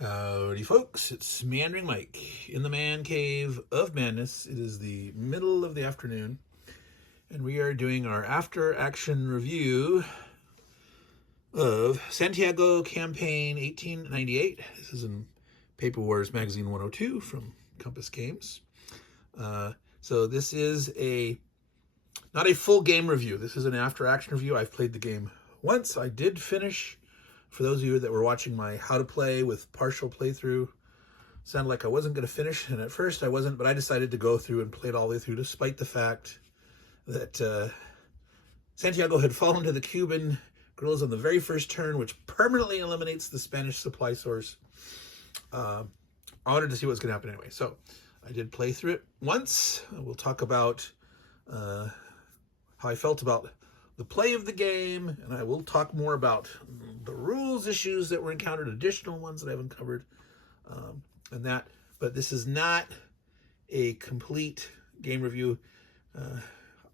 Howdy folks, it's Meandering Mike in the man cave of madness. It is the middle of the afternoon and we are doing our after action review of Santiago Campaign 1898. This is in Paper Wars Magazine 102 from Compass Games. So this is not a full game review. This is an after action review. I've played the game once. I did finish. For those of you that were watching my how to play with partial playthrough, sounded like I wasn't going to finish, and at first I wasn't, but I decided to go through and play it all the way through, despite the fact that Santiago had fallen to the Cuban guerrillas on the very first turn, which permanently eliminates the Spanish supply source. I wanted to see what was going to happen anyway, so I did play through it once. We'll talk about how I felt about the play of the game, and I will talk more about the rules issues that were encountered, additional ones that I haven't covered, and that. But this is not a complete game review.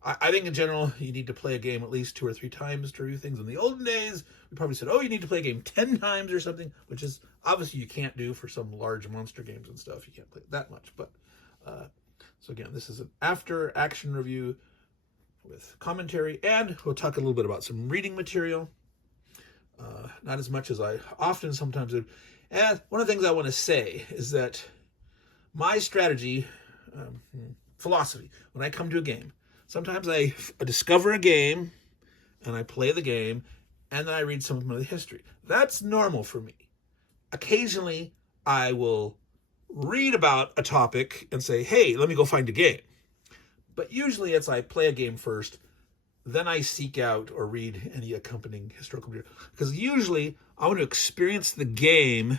I think in general, you need to play a game at least 2 or 3 times to review things. In the olden days, we probably said, oh, you need to play a game 10 times or something, which is obviously you can't do for some large monster games and stuff. You can't play it that much. But so again, this is an after action review with commentary, and we'll talk a little bit about some reading material. Not as much as I often sometimes do. And one of the things I want to say is that my strategy, philosophy, when I come to a game, sometimes I discover a game and I play the game and then I read some of the history. That's normal for me. Occasionally I will read about a topic and say, hey, let me go find a game. But usually it's I play a game first, then I seek out or read any accompanying historical material. Because usually I want to experience the game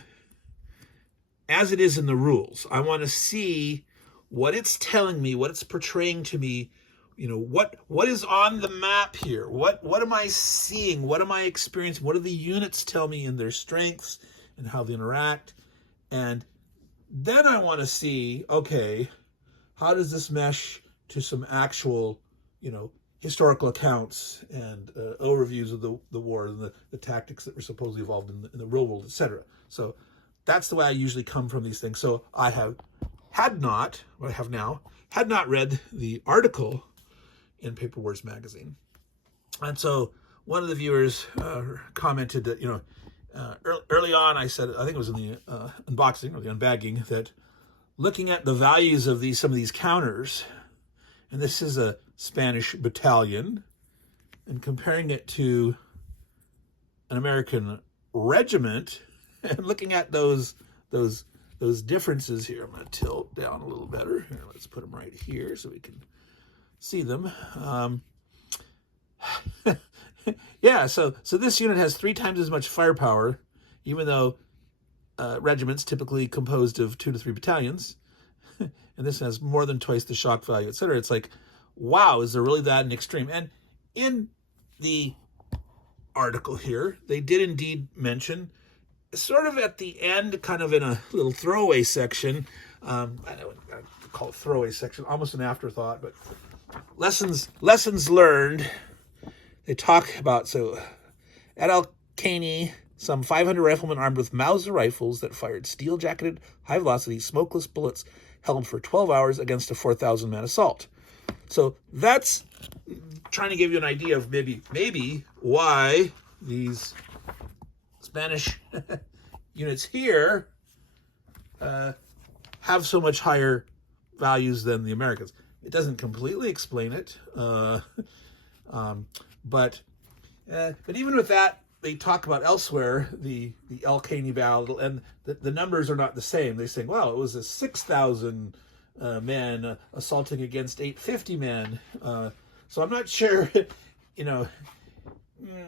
as it is in the rules. I want to see what it's telling me, what it's portraying to me. You know, what is on the map here? What am I seeing? What am I experiencing? What do the units tell me in their strengths and how they interact? And then I want to see, okay, how does this mesh to some actual, historical accounts and overviews of the war and the tactics that were supposedly involved in the real world, etc. So that's the way I usually come from these things. So I had not read the article in Paper Wars magazine. And so one of the viewers commented that, early on I said, I think it was in the unboxing or the unbagging, that looking at the values of some of these counters, and this is a Spanish battalion, and comparing it to an American regiment, and looking at those differences here. I'm going to tilt down a little better. Here, let's put them right here so we can see them. Yeah, so this unit has 3 times as much firepower, even though regiments typically composed of 2 to 3 battalions. And this has more than twice the shock value, etc. It's like, wow, is there really that an extreme? And in the article here, they did indeed mention, sort of at the end, kind of in a little throwaway section, I don't call it throwaway section, almost an afterthought, but lessons learned. They talk about, so at Al-Kani, some 500 riflemen armed with Mauser rifles that fired steel-jacketed, high-velocity, smokeless bullets held for 12 hours against a 4,000-man assault. So that's trying to give you an idea of maybe why these Spanish units here have so much higher values than the Americans. It doesn't completely explain it, but even with that, they talk about elsewhere the Al-Kani battle, and the numbers are not the same. They say, well, it was a 6,000 men assaulting against 850 men. So I'm not sure,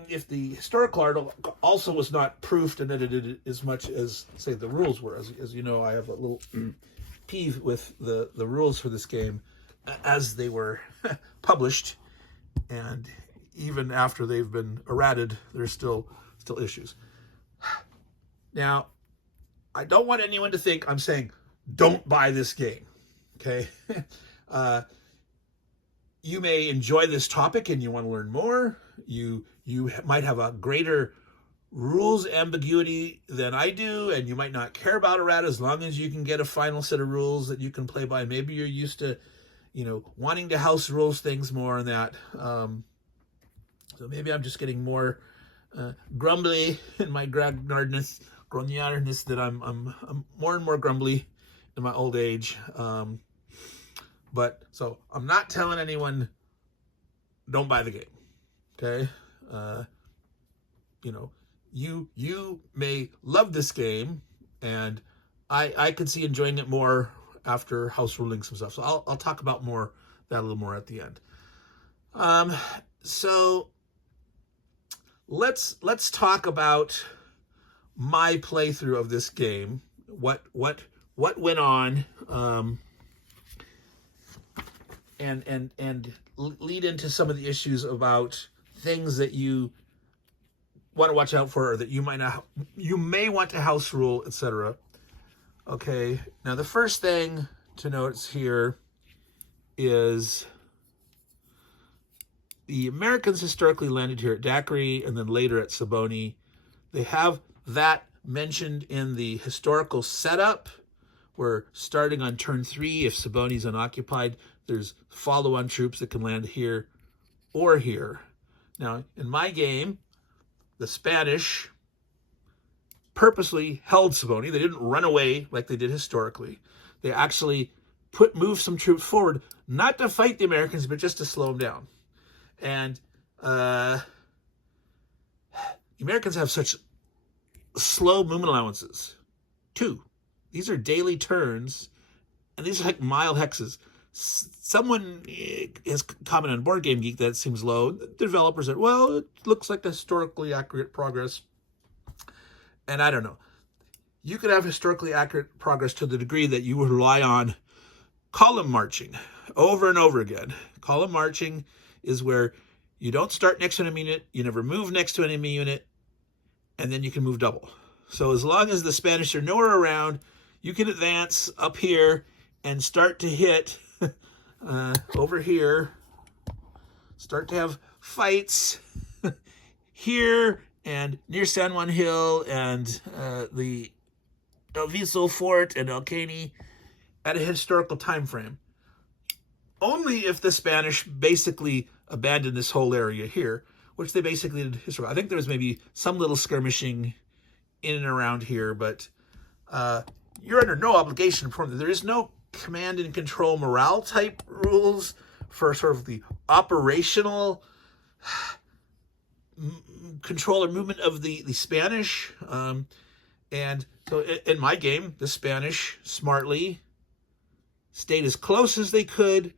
if the historical article also was not proofed and edited as much as, say, the rules were. As you know, I have a little peeve with the rules for this game as they were published, and even after they've been errated, there's still issues. Now, I don't want anyone to think I'm saying don't buy this game, okay? You may enjoy this topic and you want to learn more. You might have a greater rules ambiguity than I do, and you might not care about errata as long as you can get a final set of rules that you can play by. Maybe you're used to, wanting to house rules things more and that. So maybe I'm just getting more grumbly in my grognardness that I'm more and more grumbly in my old age. But so I'm not telling anyone don't buy the game. Okay. You may love this game, and I could see enjoying it more after house ruling some stuff. So I'll talk about that a little more at the end. So let's talk about my playthrough of this game. What went on, and lead into some of the issues about things that you want to watch out for, or that you may want to house rule, etc. Okay, now the first thing to notice here is the Americans historically landed here at Daiquiri and then later at Siboney. They have that mentioned in the historical setup, where starting on turn 3, if Siboney's unoccupied, there's follow-on troops that can land here or here. Now, in my game, the Spanish purposely held Siboney. They didn't run away like they did historically. They actually moved some troops forward, not to fight the Americans, but just to slow them down. And the Americans have such slow movement allowances. 2. These are daily turns, and these are like mile hexes. Someone has commented on Board Game Geek that seems low. The developer said, well, it looks like historically accurate progress. And I don't know. You could have historically accurate progress to the degree that you would rely on column marching over and over again. Column marching is where you don't start next to an enemy unit, you never move next to an enemy unit, and then you can move double. So as long as the Spanish are nowhere around, you can advance up here and start to hit over here, start to have fights here and near San Juan Hill and the El Viso Fort and El Caney at a historical time frame. Only if the Spanish basically abandoned this whole area here, which they basically did historically. I think there was maybe some little skirmishing in and around here, but you're under no obligation to perform that. There is no command and control morale type rules for sort of the operational control or movement of the Spanish. And so in my game, the Spanish smartly stayed as close as they could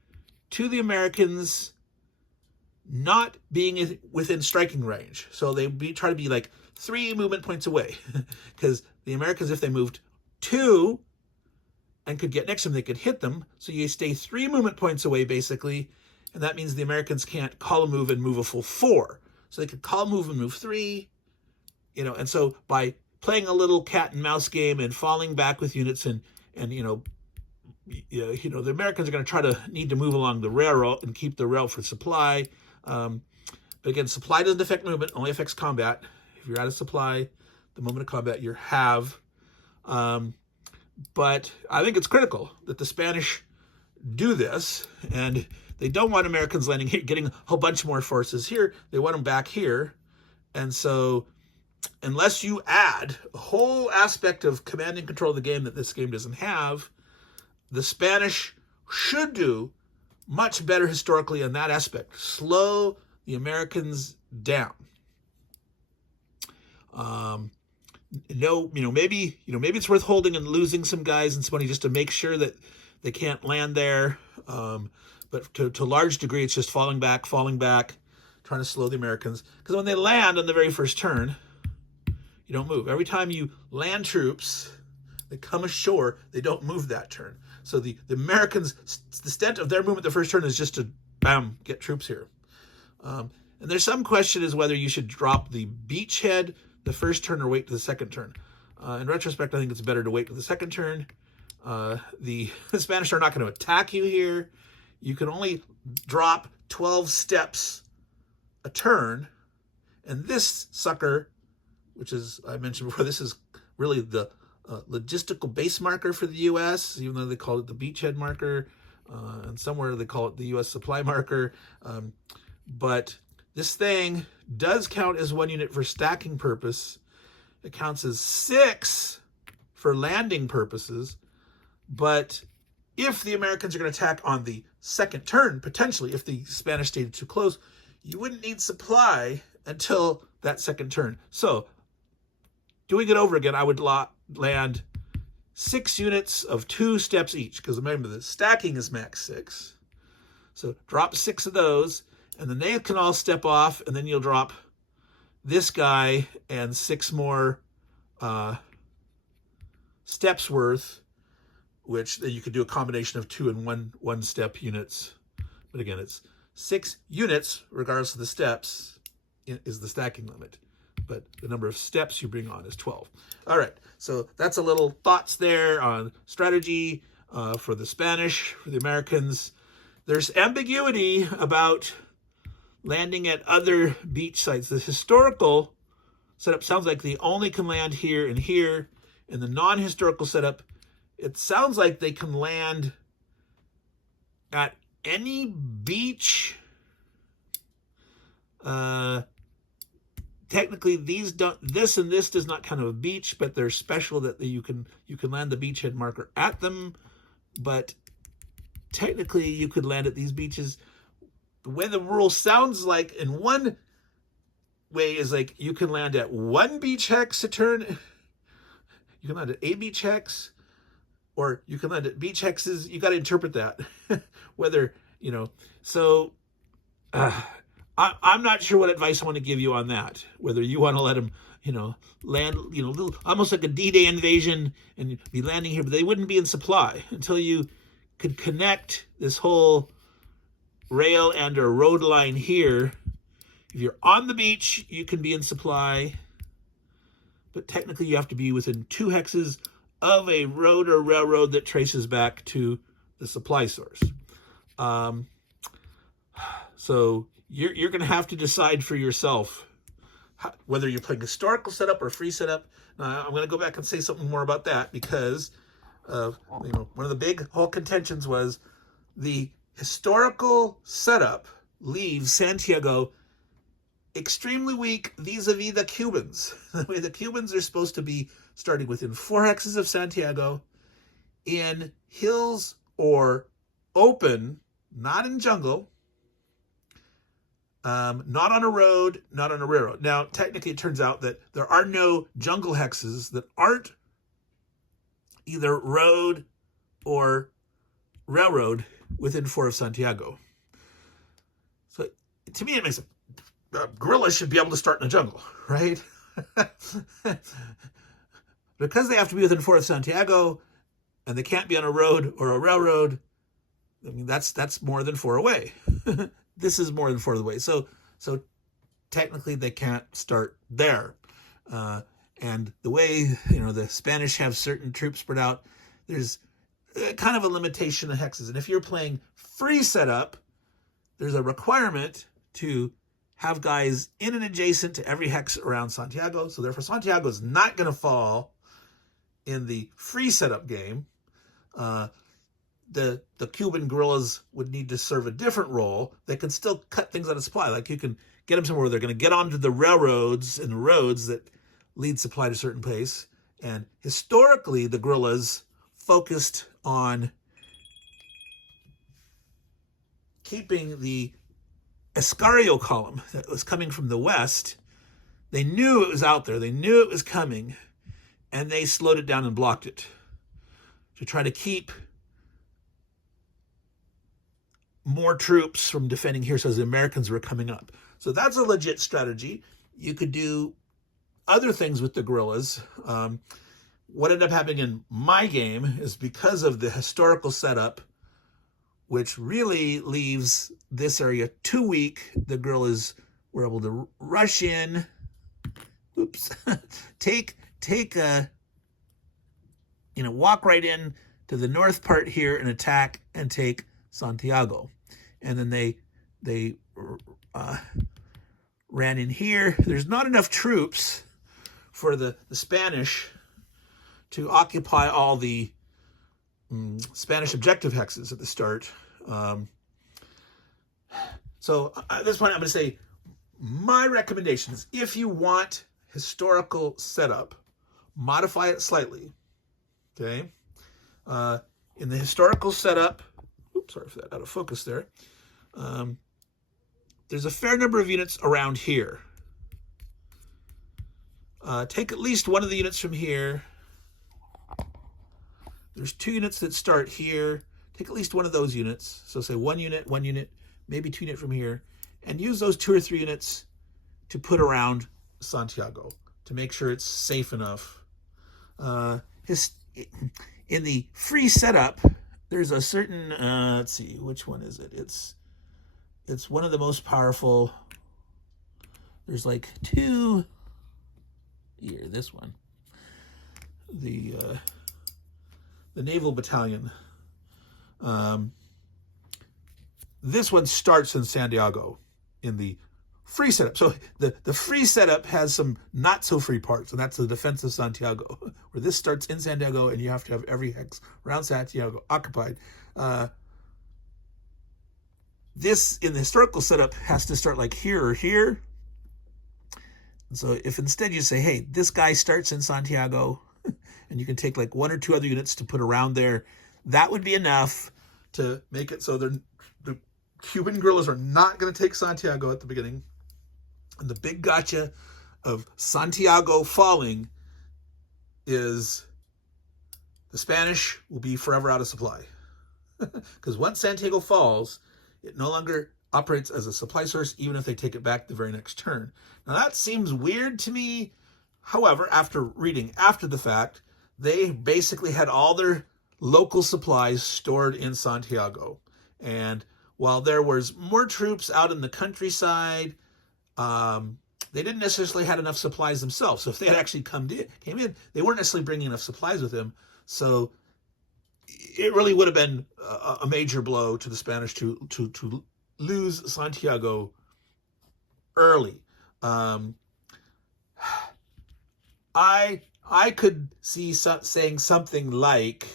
to the Americans, not being within striking range. So they try to be like 3 movement points away, because the Americans, if they moved 2 and could get next to them, they could hit them. So you stay 3 movement points away, basically, and that means the Americans can't column move and move a full 4. So they could column move and move 3, and so by playing a little cat and mouse game and falling back with units and the Americans are going to need to move along the railroad and keep the rail for supply. But again, supply doesn't affect movement, only affects combat. If you're out of supply, the moment of combat, you have. But I think it's critical that the Spanish do this, and they don't want Americans landing here, getting a whole bunch more forces here. They want them back here. And so unless you add a whole aspect of command and control of the game that this game doesn't have, the Spanish should do much better historically in that aspect. Slow the Americans down. Maybe it's worth holding and losing some guys and somebody just to make sure that they can't land there. But to a large degree, it's just falling back, trying to slow the Americans. Because when they land on the very first turn, you don't move. Every time you land troops, they come ashore, they don't move that turn. So the Americans, the extent of their movement the first turn is just to, bam, get troops here. And there's some question as whether you should drop the beachhead the first turn or wait to the second turn. In retrospect, I think it's better to wait to the second turn. The Spanish are not going to attack you here. You can only drop 12 steps a turn. And this sucker which is, I mentioned before, this is really the logistical base marker for the U.S., even though they call it the beachhead marker, and somewhere they call it the U.S. supply marker. But this thing does count as 1 unit for stacking purpose. It counts as 6 for landing purposes. But if the Americans are going to attack on the second turn, potentially, if the Spanish stayed too close, you wouldn't need supply until that second turn. So, doing it over again, I would land 6 units of 2 steps each, because remember, the stacking is max 6. So, drop 6 of those, and then they can all step off, and then you'll drop this guy and 6 more steps worth, which then you could do a combination of 2 and 1 step units. But again, it's 6 units, regardless of the steps, is the stacking limit. But the number of steps you bring on is 12. All right, so that's a little thoughts there on strategy for the Spanish, for the Americans. There's ambiguity about landing at other beach sites. The historical setup sounds like they only can land here and here. In the non-historical setup, it sounds like they can land at any beach. Technically, these don't. This and this does not count as a beach, but they're special that you can land the beachhead marker at them. But technically, you could land at these beaches. The way the rule sounds like, in one way, is like you can land at 1 beach hex a turn. You can land at a beach hex, or you can land at beach hexes. You got to interpret that. Whether, so I'm not sure what advice I want to give you on that. Whether you want to let them, land, almost like a D-Day invasion and be landing here, but they wouldn't be in supply until you could connect this whole rail and or road line here. If you're on the beach, you can be in supply, but technically you have to be within 2 hexes of a road or railroad that traces back to the supply source. So you're going to have to decide for yourself whether you're playing historical setup or free setup. Now, I'm going to go back and say something more about that, because one of the big whole contentions was the historical setup leaves Santiago extremely weak vis-a-vis the Cubans. The way the Cubans are supposed to be starting within 4 hexes of Santiago, in hills or open, not in jungle, not on a road, not on a railroad. Now, technically, it turns out that there are no jungle hexes that aren't either road or railroad within 4 of Santiago. So, to me, it makes guerrillas should be able to start in a jungle, right? Because they have to be within 4 of Santiago, and they can't be on a road or a railroad. I mean, that's more than 4 away. This is more than 4 away. So technically, they can't start there. And the way the Spanish have certain troops spread out, there's kind of a limitation of hexes. And if you're playing free setup, there's a requirement to have guys in and adjacent to every hex around Santiago. So therefore, Santiago is not going to fall in the free setup game. The Cuban guerrillas would need to serve a different role. They can still cut things out of supply. Like, you can get them somewhere where they're going to get onto the railroads and the roads that lead supply to a certain place. And historically, the guerrillas focused on keeping the Escario column that was coming from the west. They knew it was out there. They knew it was coming. And they slowed it down and blocked it to try to keep more troops from defending here, so as the Americans were coming up. So that's a legit strategy. You could do other things with the guerrillas. What ended up happening in my game is, because of the historical setup, which really leaves this area too weak, the guerrillas were able to rush in, walk right in to the north part here and attack and take Santiago. And then they ran in here. There's not enough troops for the Spanish to occupy all the Spanish objective hexes at the start. So at this point, I'm going to say my recommendation is, if you want historical setup, modify it slightly. Okay. In the historical setup, oops, sorry for that, out of focus there. There's a fair number of units around here. Take at least one of the units from here. There's 2 units that start here. Take at least one of those units. So say 1 unit, maybe 2 units from here, and use those 2 or 3 units to put around Santiago to make sure it's safe enough. In the free setup, there's a certain, let's see, which one is it? It's one of the most powerful. There's like 2 here, this one. The Naval Battalion. This one starts in Santiago in the free setup. So the free setup has some not so free parts, and that's the defense of Santiago, where this starts in Santiago and you have to have every hex around Santiago occupied. This in the historical setup has to start like here or here. And so if instead you say, hey, this guy starts in Santiago, and you can take like 1 or 2 other units to put around there, that would be enough to make it so the Cuban guerrillas are not going to take Santiago at the beginning. And the big gotcha of Santiago falling is the Spanish will be forever out of supply. Because once Santiago falls, it no longer operates as a supply source, even if they take it back the very next turn. Now that seems weird to me. However, after reading after the fact, they basically had all their local supplies stored in Santiago. And while there was more troops out in the countryside, they didn't necessarily have enough supplies themselves. So if they had actually came in, they weren't necessarily bringing enough supplies with them. So it really would have been a major blow to the Spanish to lose Santiago early. I could see saying something like,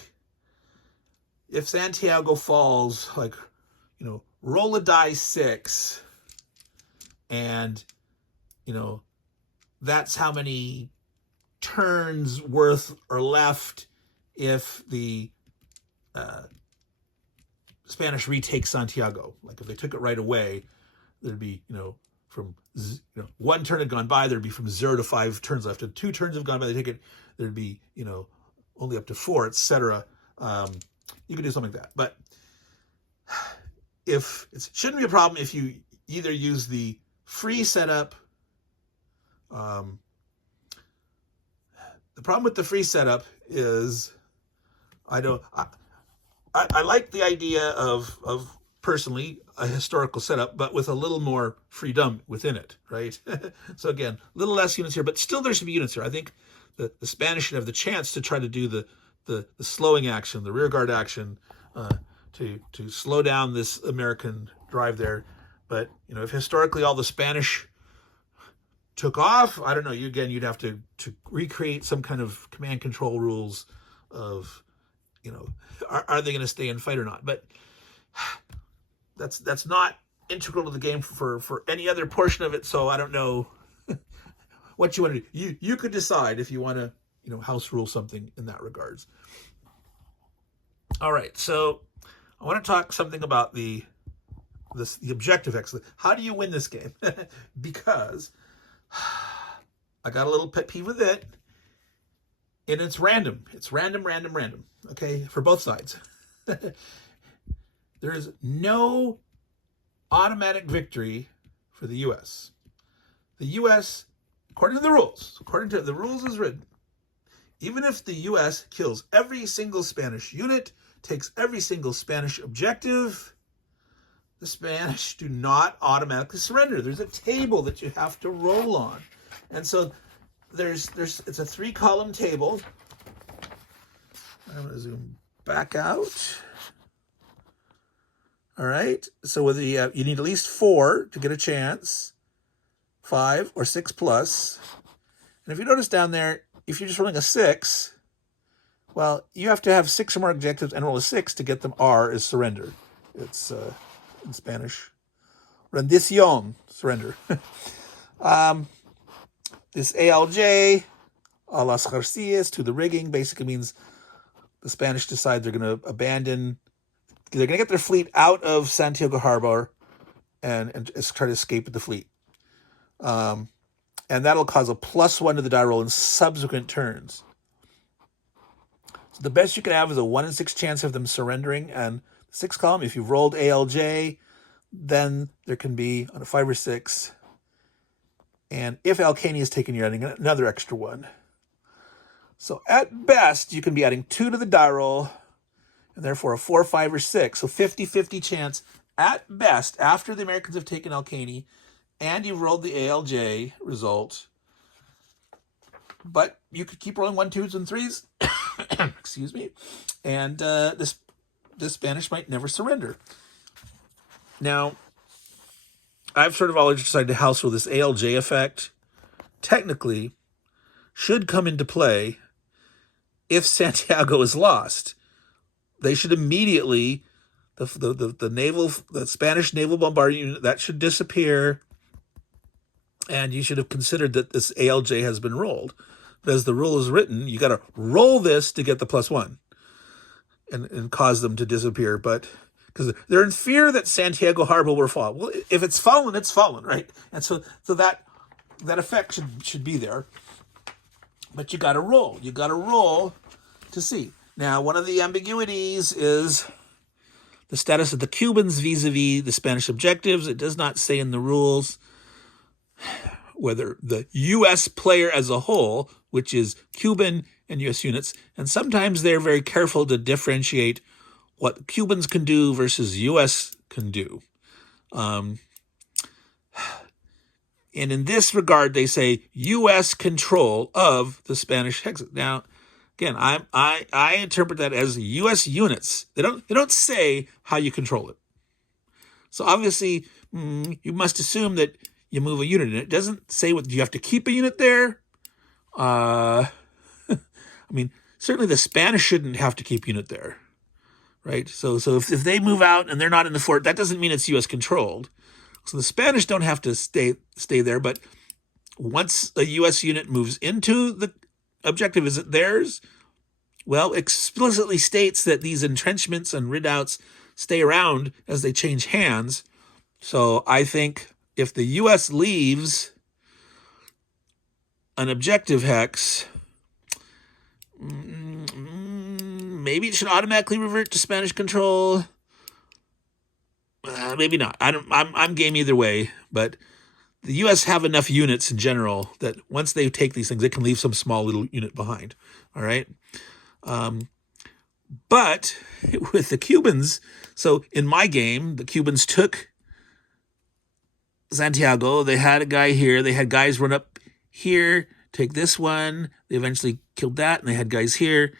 if Santiago falls, like, roll a die 6, and, that's how many turns worth are left if the Spanish retake Santiago. Like if they took it right away, there'd be, from 1 turn had gone by, there'd be from 0 to 5 turns left. And 2 turns have gone by, they take it, there'd be, only up to 4, etc. You could do something like that. But it shouldn't be a problem if you either use the free setup. The problem with the free setup is I like the idea of personally a historical setup, but with a little more freedom within it, right? So again, a little less units here, but still there should be units here. I think the Spanish should have the chance to try to do the slowing action, the rearguard action, to slow down this American drive there. But if historically all the Spanish took off, I don't know. You'd have to recreate some kind of command control rules of, are they going to stay and fight or not? But that's not integral to the game for any other portion of it. So I don't know what you want to do. You could decide if you want to, house rule something in that regards. All right, so I want to talk something about the objective hex. How do you win this game? Because I got a little pet peeve with it, and it's random. It's random. Okay, for both sides. There is no automatic victory for the U.S. The U.S., according to the rules as written, even if the U.S. kills every single Spanish unit, takes every single Spanish objective, the Spanish do not automatically surrender. There's a table that you have to roll on. And so it's a 3-column table. I'm going to zoom back out. All right. So whether you need at least 4 to get a chance, 5 or 6 plus. And if you notice down there, if you're just rolling a 6, well, you have to have 6 or more objectives and roll a 6 to get them. R is surrender. It's in Spanish. Rendición, surrender. This ALJ, a las Garcias, to the rigging, basically means the Spanish decide they're going to abandon, they're going to get their fleet out of Santiago Harbor and try to escape with the fleet. And that'll cause a +1 to the die roll in subsequent turns. So the best you can have is a 1 in 6 chance of them surrendering. And the 6th column, if you've rolled ALJ, then there can be on a 5 or 6. And if Alkane is taken, you're adding another extra 1. So at best, you can be adding 2 to the die roll, and therefore a 4, 5, or 6. So 50-50 chance at best after the Americans have taken Alkane and you've rolled the ALJ result. But you could keep rolling 1, 2s, and 3s. Excuse me. And the Spanish might never surrender. Now, I've sort of always decided to house rule this ALJ effect. Technically, should come into play if Santiago is lost. They should immediately, the Spanish naval bombardment unit, that should disappear. And you should have considered that this ALJ has been rolled. But as the rule is written, you got to roll this to get the +1 and cause them to disappear. But because they're in fear that Santiago Harbor will fall. Well, if it's fallen, it's fallen, right? And so that effect should be there. But you got to roll. You got to roll to see. Now, one of the ambiguities is the status of the Cubans vis-a-vis the Spanish objectives. It does not say in the rules whether the U.S. player as a whole, which is Cuban and U.S. units, and sometimes they're very careful to differentiate what Cubans can do versus U.S. can do. And in this regard, they say U.S. control of the Spanish hexagons. Now, again, I interpret that as U.S. units. They don't say how you control it. So obviously, you must assume that you move a unit, and it doesn't say what you have to keep a unit there. I mean, certainly the Spanish shouldn't have to keep unit there, right? So if they move out and they're not in the fort, that doesn't mean it's U.S. controlled. So the Spanish don't have to stay there, but once a U.S. unit moves into the objective, is it theirs? Well, explicitly states that these entrenchments and redoubts stay around as they change hands. So I think if the U.S. leaves an objective hex, maybe it should automatically revert to Spanish control. Maybe not. I'm game either way. But the U.S. have enough units in general that once they take these things, they can leave some small little unit behind. All right. But with the Cubans, so in my game, the Cubans took Santiago. They had a guy here. They had guys run up here, take this one. They eventually killed that, and they had guys here.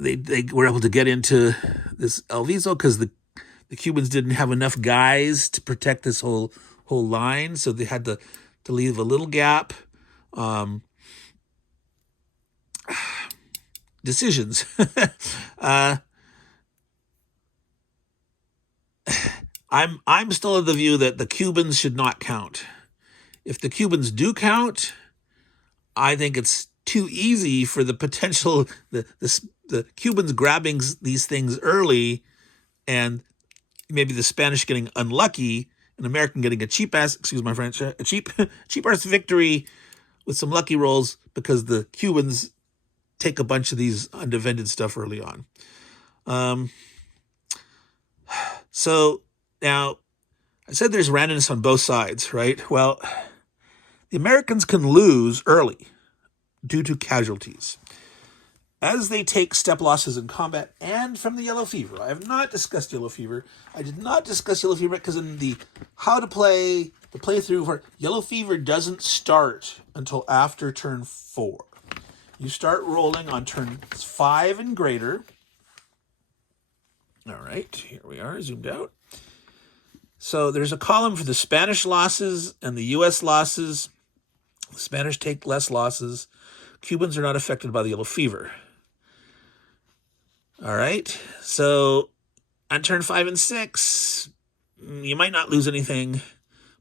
They were able to get into this Alviso because the Cubans didn't have enough guys to protect this whole line, so they had to leave a little gap. Decisions. I'm still of the view that the Cubans should not count. If the Cubans do count, I think it's too easy for the potential the Cubans grabbing these things early, and maybe the Spanish getting unlucky, and American getting a cheap ass victory with some lucky rolls because the Cubans take a bunch of these undefended stuff early on. So now I said there's randomness on both sides, right? Well, the Americans can lose early due to casualties as they take step losses in combat and from the yellow fever. I have not discussed yellow fever. I did not discuss yellow fever because in the how to play, the playthrough for yellow fever doesn't start until after turn 4. You start rolling on turn 5 and greater. All right, here we are, zoomed out. So there's a column for the Spanish losses and the U.S. losses. The Spanish take less losses. Cubans are not affected by the yellow fever. All right. So on turn 5 and 6, you might not lose anything.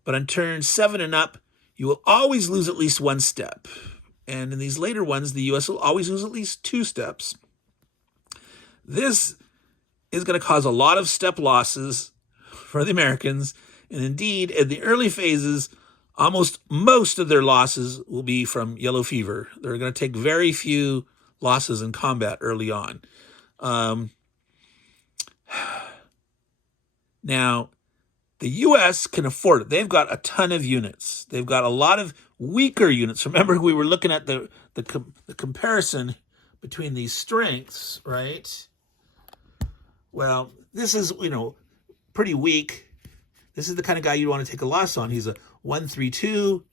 But on turn 7 and up, you will always lose at least 1 step. And in these later ones, the U.S. will always lose at least 2 steps. This is going to cause a lot of step losses for the Americans. And indeed, in the early phases, almost most of their losses will be from yellow fever. They're going to take very few losses in combat early on. Now, the U.S. can afford it. They've got a ton of units. They've got a lot of weaker units. Remember, we were looking at the comparison between these strengths, right? Well, this is, pretty weak. This is the kind of guy you want to take a loss on. He's a 1-3-2.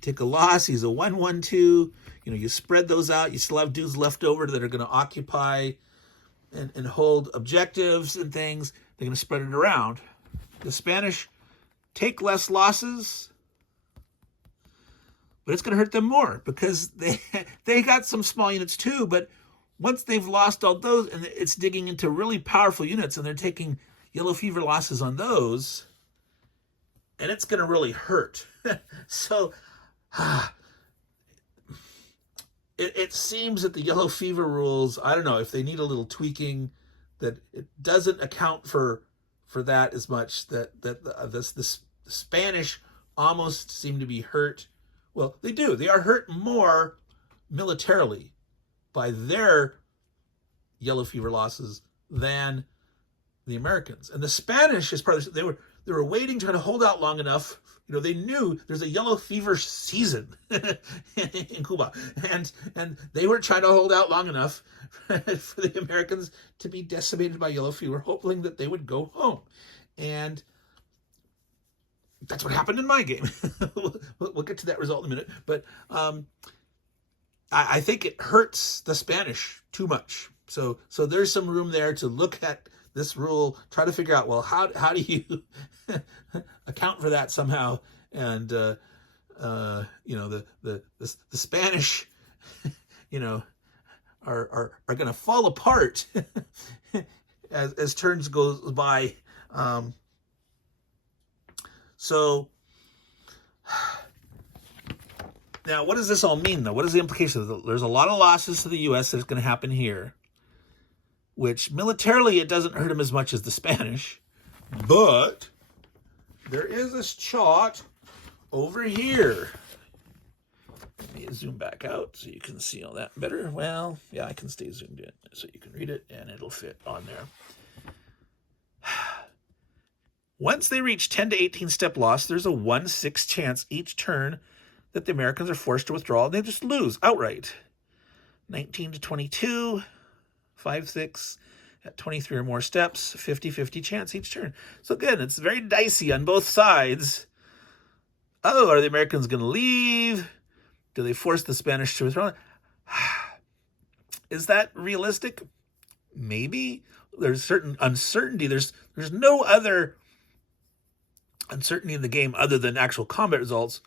Take a loss. He's a 1-1-2. You spread those out. You still have dudes left over that are going to occupy and hold objectives and things. They're going to spread it around. The Spanish take less losses, but it's going to hurt them more because they got some small units too, but once they've lost all those, and it's digging into really powerful units, and they're taking yellow fever losses on those, and it's going to really hurt. So it seems that the yellow fever rules, I don't know, if they need a little tweaking, that it doesn't account for that as much, that the Spanish almost seem to be hurt. Well, they do. They are hurt more militarily by their yellow fever losses than the Americans. And the Spanish, as part of this, they were waiting, trying to hold out long enough. They knew there's a yellow fever season in Cuba, and they were trying to hold out long enough for the Americans to be decimated by yellow fever, hoping that they would go home. And that's what happened in my game. We'll get to that result in a minute. But I think it hurts the Spanish too much. So there's some room there to look at this rule, try to figure out, well, how do you account for that somehow? And the Spanish, are going to fall apart as turns goes by. So now, what does this all mean, though? What is the implication? There's a lot of losses to the U.S. that's going to happen here, which militarily it doesn't hurt them as much as the Spanish. But there is this chart over here. Let me zoom back out so you can see all that better. Well, yeah, I can stay zoomed in so you can read it, and it'll fit on there. Once they reach 10 to 18 step loss, there's a 1/6 chance each turn that the Americans are forced to withdraw, and they just lose outright. 19 to 22, 5/6 at 23 or more steps, 50-50 chance each turn. So again, it's very dicey on both sides. Oh, are the Americans going to leave? Do they force the Spanish to withdraw? Is that realistic? Maybe. There's certain uncertainty. There's no other uncertainty in the game other than actual combat results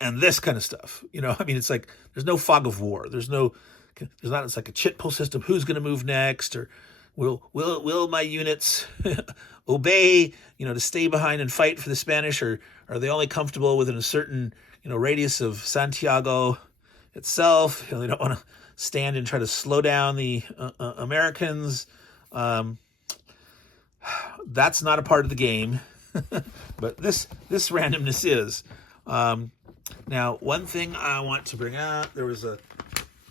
and this kind of stuff. It's like there's no fog of war. It's like a chit pull system. Who's going to move next? Or will my units obey, to stay behind and fight for the Spanish, or are they only comfortable within a certain, radius of Santiago itself? They don't want to stand and try to slow down the Americans. That's not a part of the game. But this randomness is. Now, one thing I want to bring out, there was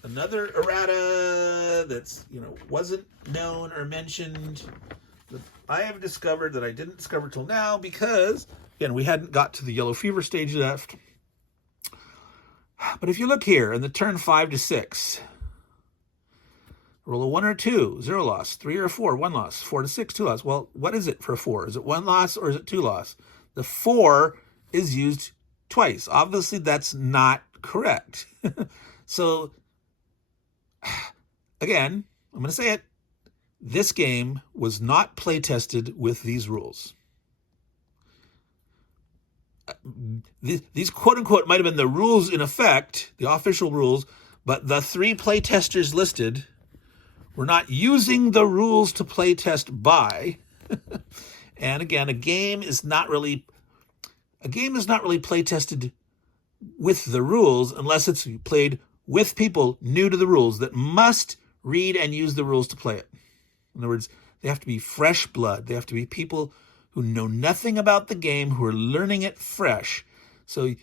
another errata that's, wasn't known or mentioned that I have discovered that I didn't discover till now because, again, we hadn't got to the yellow fever stage yet. But if you look here in the turn 5 to 6, roll a 1 or 2, 0 loss, 3 or 4, 1 loss, 4 to 6, 2 loss. Well, what is it for a 4? Is it 1 loss or is it 2 loss? The 4 is used twice. Obviously, that's not correct. So, again, I'm going to say it. This game was not play tested with these rules. these quote-unquote might have been the rules in effect, the official rules, but the 3 playtesters listed were not using the rules to playtest by. And again, a game is not really playtested with the rules unless it's played with people new to the rules that must read and use the rules to play it. In other words, they have to be fresh blood. They have to be people who know nothing about the game, who are learning it fresh. So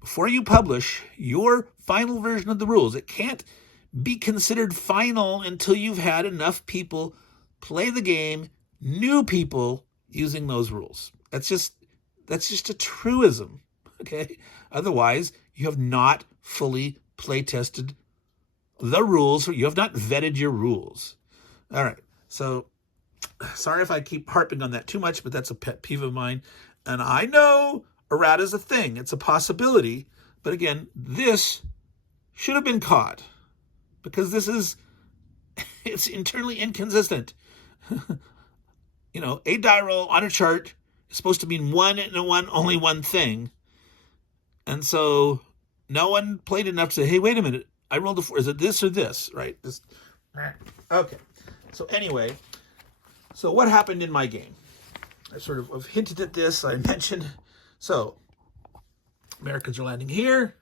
before you publish your final version of the rules, it can't be considered final until you've had enough people play the game, new people using those rules. That's just a truism, okay? Otherwise, you have not fully play tested the rules. You have not vetted your rules. All right, so sorry if I keep harping on that too much, but that's a pet peeve of mine. And I know errata is a thing. It's a possibility. But again, this should have been caught because it's internally inconsistent. You know, a die roll on a chart is supposed to mean only one thing. And so no one played enough to say, hey, wait a minute, I rolled a 4. Is it this or this, right? Okay. So anyway, so what happened in my game? I sort of hinted at this. I mentioned, so Americans are landing here.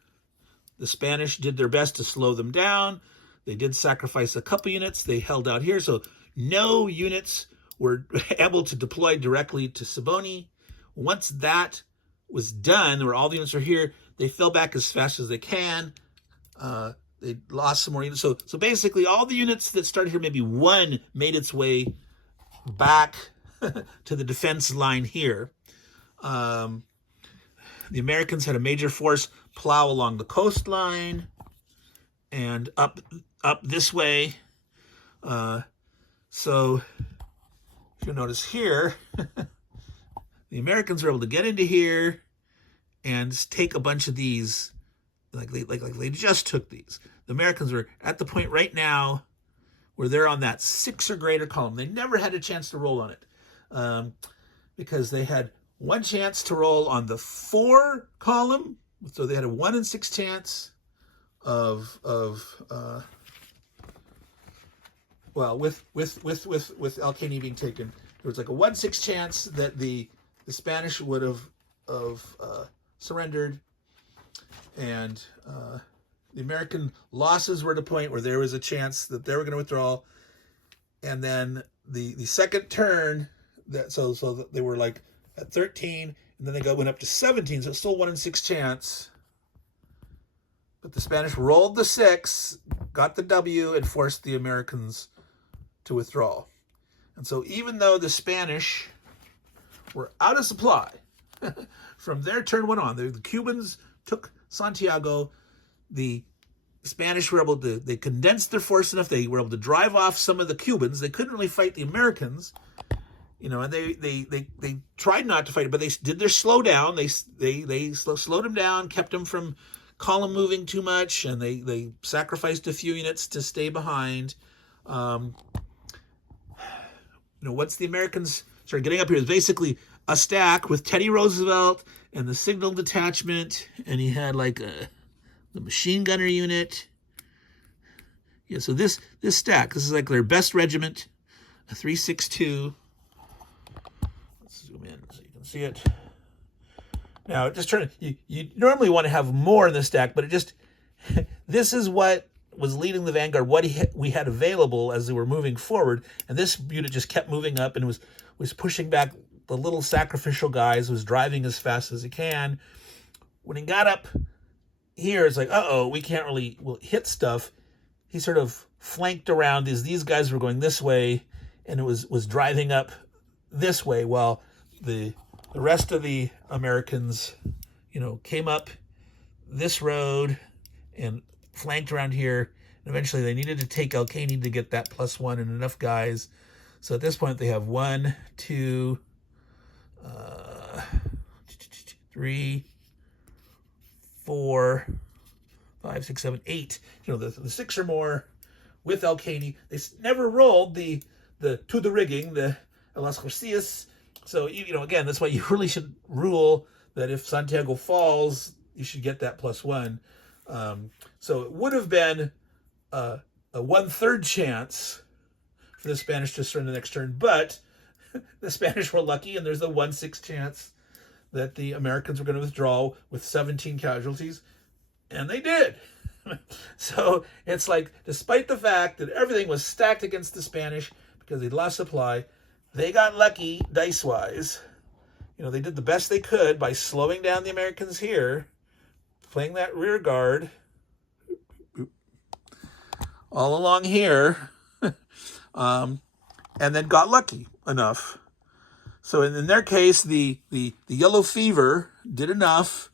The Spanish did their best to slow them down. They did sacrifice a couple units. They held out here. So no units were able to deploy directly to Siboney. Once that was done, where all the units are here, they fell back as fast as they can. They lost some more units. So basically, all the units that started here, maybe one made its way back to the defense line here. The Americans had a major force plow along the coastline and up this way. So if you'll notice here, the Americans were able to get into here and take a bunch of these, like they just took these. The Americans were at the point right now where they're on that 6 or greater column. They never had a chance to roll on it because they had one chance to roll on the 4 column. So they had a 1 in 6 chance of with El Caney being taken, there was like a 1 in 6 chance that the Spanish would have surrendered, and the American losses were at a point where there was a chance that they were going to withdraw, and then the second turn so they were like at 13, and then they went up to 17, so it's still 1 in 6 chance. But the Spanish rolled the 6, got the W, and forced the Americans to withdraw. And so even though the Spanish were out of supply from their turn went on, the Cubans took Santiago, the Spanish were able to, they condensed their force enough, they were able to drive off some of the Cubans. They couldn't really fight the Americans, you know, and they tried not to fight it, but they did their slow down. They slowed them down, kept them from column moving too much, and they sacrificed a few units to stay behind. You know, once the Americans started getting up here, it was basically a stack with Teddy Roosevelt and the signal detachment, and he had like the machine gunner unit. Yeah, so this stack, this is like their best regiment, a 362. Let's zoom in so you can see it. Now, just you normally want to have more in the stack, but this is what was leading the vanguard, what we had available as they were moving forward, and this unit just kept moving up and was pushing back the little sacrificial guys, was driving as fast as he can. When he got up here, it's like, we can't really hit stuff. He sort of flanked around as these guys were going this way, and it was driving up this way, while the rest of the Americans, you know, came up this road and flanked around here. And eventually they needed to take El Caney to get that +1 and enough guys. So at this point they have 1, 2, 3, 4, 5, 6, 7, 8. You know, the 6 or more with El Caney. They never rolled the to the rigging, the Las Garcias, So, again, that's why you really should rule that if Santiago falls, you should get that +1. So it would have been a 1/3 chance for the Spanish to surrender the next turn, but the Spanish were lucky, and there's a 1/6 chance that the Americans were going to withdraw with 17 casualties, and they did. So it's like, despite the fact that everything was stacked against the Spanish because they'd lost supply, they got lucky dice-wise. They did the best they could by slowing down the Americans here, playing that rear guard all along here, and then got lucky enough. So in their case, the yellow fever did enough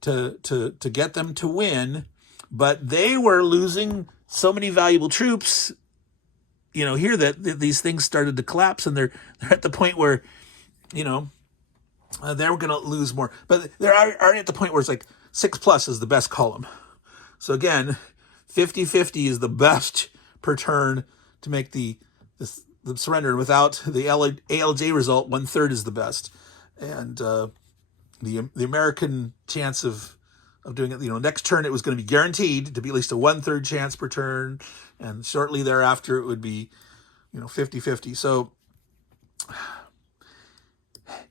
to get them to win, but they were losing so many valuable troops, here, that these things started to collapse, and they're at the point where, they were going to lose more. But they're already at the point where it's like 6+ is the best column. So again, 50-50 is the best per turn to make the surrender. Without the ALJ result, 1/3 is the best. And the American chance of doing it, next turn it was going to be guaranteed to be at least a 1/3 chance per turn, and shortly thereafter it would be 50-50. So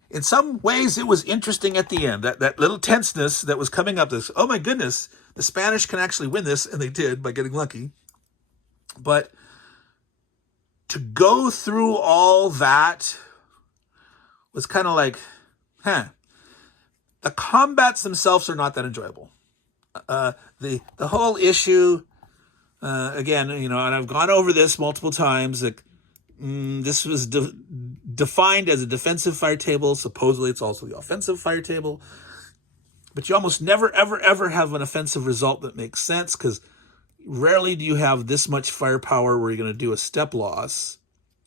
in some ways it was interesting at the end, that little tenseness that was coming up. This, oh my goodness, the Spanish can actually win this, and they did by getting lucky. But to go through all that was kind of like, the combats themselves are not that enjoyable. The whole issue, again, and I've gone over this multiple times. Like, this was defined as a defensive fire table. Supposedly, it's also the offensive fire table. But you almost never, ever, ever have an offensive result that makes sense, because rarely do you have this much firepower where you're going to do a step loss.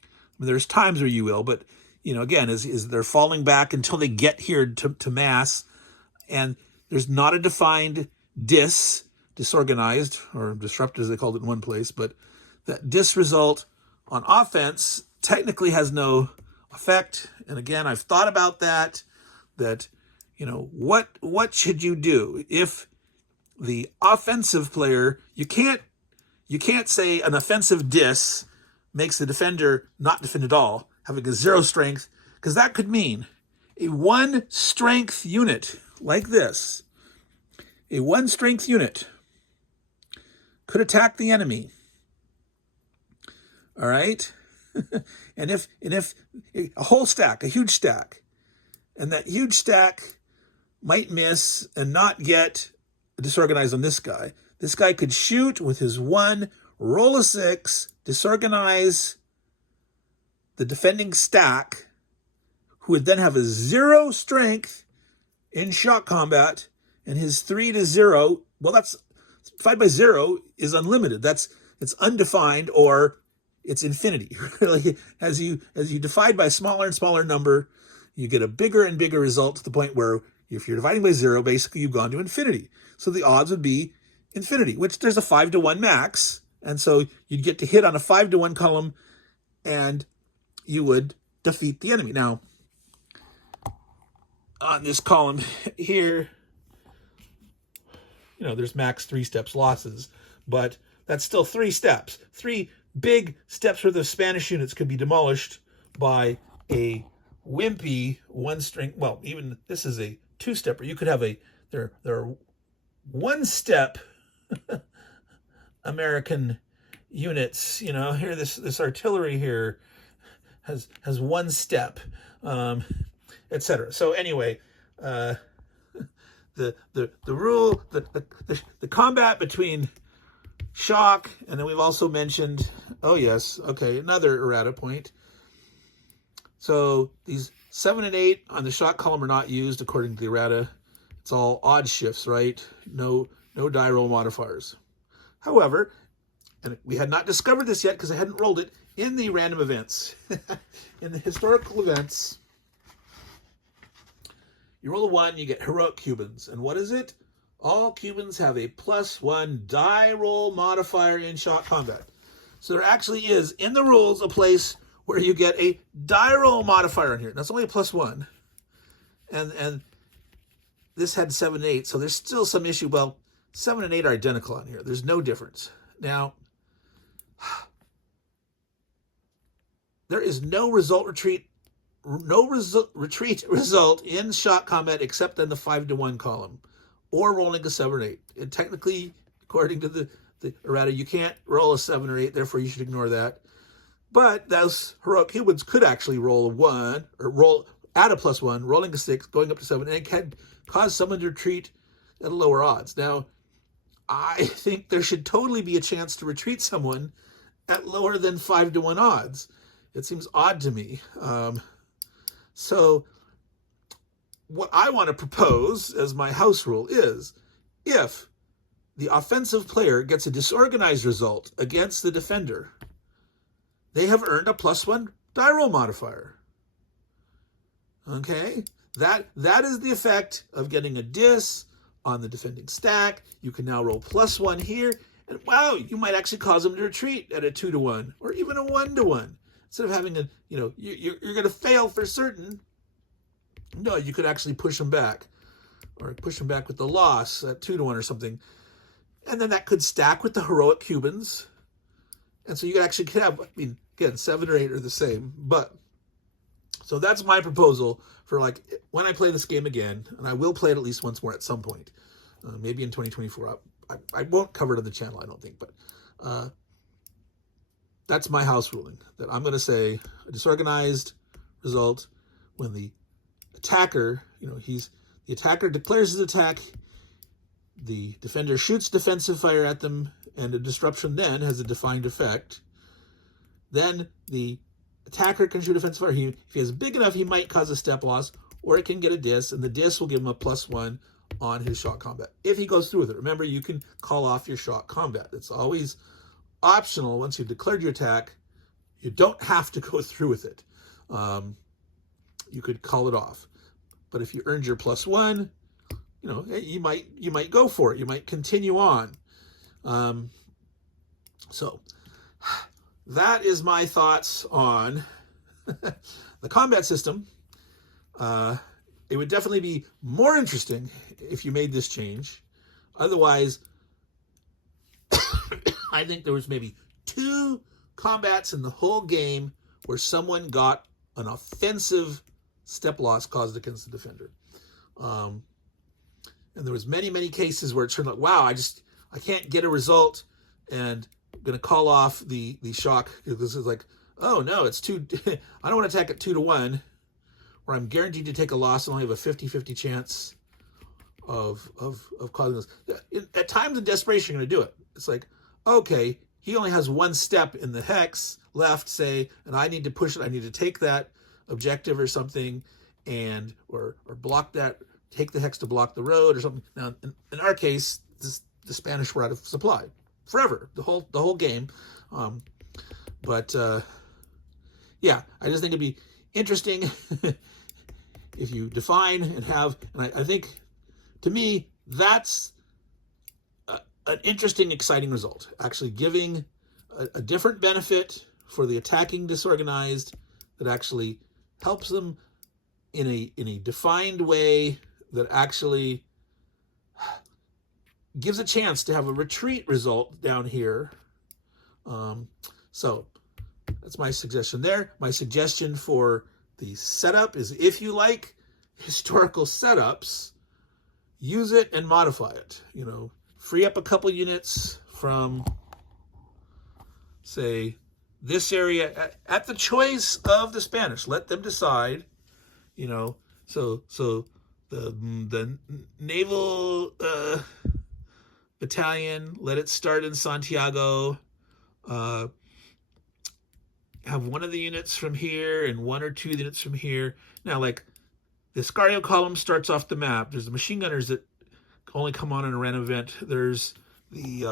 I mean, there's times where you will, but again, is they're falling back until they get here to mass, and there's not a defined disorganized, or disrupted as they called it in one place, but that result on offense technically has no effect. And again, I've thought about that what should you do if the offensive player, you can't say an offensive makes the defender not defend at all, having a 0 strength, because that could mean a 1 strength unit like this. A 1 strength unit could attack the enemy. All right? and if a whole stack, a huge stack, and that huge stack might miss and not get disorganized on this guy. This guy could shoot with his 1, roll a 6, disorganize the defending stack, who would then have a 0 strength in shock combat, and his 3 to 0, well, that's 5 by 0 is unlimited. It's undefined, or it's infinity. Like, as you divide by a smaller and smaller number, you get a bigger and bigger result, to the point where if you're dividing by 0, basically you've gone to infinity. So the odds would be infinity, which there's a 5-to-1 max. And so you'd get to hit on a 5-to-1 column, and you would defeat the enemy. Now, on this column here, there's max 3 steps losses, but that's still 3 steps. 3 big steps where the Spanish units could be demolished by a wimpy 1 strength. Well, even this is a 2-stepper. You could have there are 1-step American units. Here, this artillery here has 1 step, etc. So anyway, the rule, the combat between shock, and then we've also mentioned, another errata point. So these 7 and 8 on the shock column are not used according to the errata. It's all odd shifts, right? No die roll modifiers. However, and we had not discovered this yet because I hadn't rolled it, in the random events, in the historical events, you roll a 1, you get heroic Cubans. And what is it? All Cubans have a +1 die roll modifier in shock combat. So there actually is, in the rules, a place where you get a die roll modifier on here. That's only a +1. And this had 7 and 8, so there's still some issue. Well, 7 and 8 are identical on here. There's no difference. Now, there is no retreat result in shock combat except in the 5-to-1 column, or rolling a 7 or 8. And technically, according to the errata, you can't roll a 7 or 8, therefore you should ignore that. But those heroic humans could actually roll a 1, or add a +1, rolling a 6, going up to 7, and it can cause someone to retreat at lower odds. Now, I think there should totally be a chance to retreat someone at lower than 5-to-1 odds. It seems odd to me. So what I want to propose as my house rule is, if the offensive player gets a disorganized result against the defender, they have earned a +1 die roll modifier. Okay? That is the effect of getting a dis on the defending stack. You can now roll +1 here, and wow, you might actually cause them to retreat at a 2-to-1 or even a 1-to-1. Instead of having you're going to fail for certain, no, you could actually push them back, or push them back with the loss at 2-to-1 or something. And then that could stack with the heroic Cubans. And so you could actually have, again, 7 or 8 are the same. But, so that's my proposal for when I play this game again, and I will play it at least once more at some point, maybe in 2024. I won't cover it on the channel, I don't think, but that's my house ruling, that I'm going to say a disorganized result when the attacker, the attacker declares his attack, the defender shoots defensive fire at them, and a disruption then has a defined effect. Then the attacker can shoot defensive fire. If he is big enough, he might cause a step loss, or it can get a dis, and the dis will give him a +1 on his shock combat, if he goes through with it. Remember, you can call off your shock combat. It's always optional. Once you've declared your attack, you don't have to go through with it. You could call it off. But if you earned your +1, you might go for it. You might continue on. So that is my thoughts on the combat system. It would definitely be more interesting if you made this change. Otherwise, I think there was maybe 2 combats in the whole game where someone got an offensive step loss caused against the defender. And there was many, many cases where it turned out, wow, I can't get a result, and I'm going to call off the shock. This is like, oh no, it's 2. I don't want to attack at 2-to-1, where I'm guaranteed to take a loss and only have a 50-50 chance of causing this. At times in desperation, you're going to do it. It's like, okay, he only has 1 step in the hex left, say, and I need to push it. I need to take that objective or something, and or block that, take the hex to block the road or something. Now, in our case, the Spanish were out of supply forever, the whole game. Yeah, I just think it'd be interesting if you define and have, and I think, to me, that's an interesting, exciting result. Actually giving a different benefit for the attacking disorganized that actually helps them in a defined way, that actually gives a chance to have a retreat result down here. So that's my suggestion there. My suggestion for the setup is, if you like historical setups, use it and modify it. Free up a couple units from, say, this area at the choice of the Spanish. Let them decide, so the naval battalion, let it start in Santiago, have one of the units from here and 1 or 2 units from here. Now, like, the Scario column starts off the map. There's the machine gunners that only come on in a random event. There's the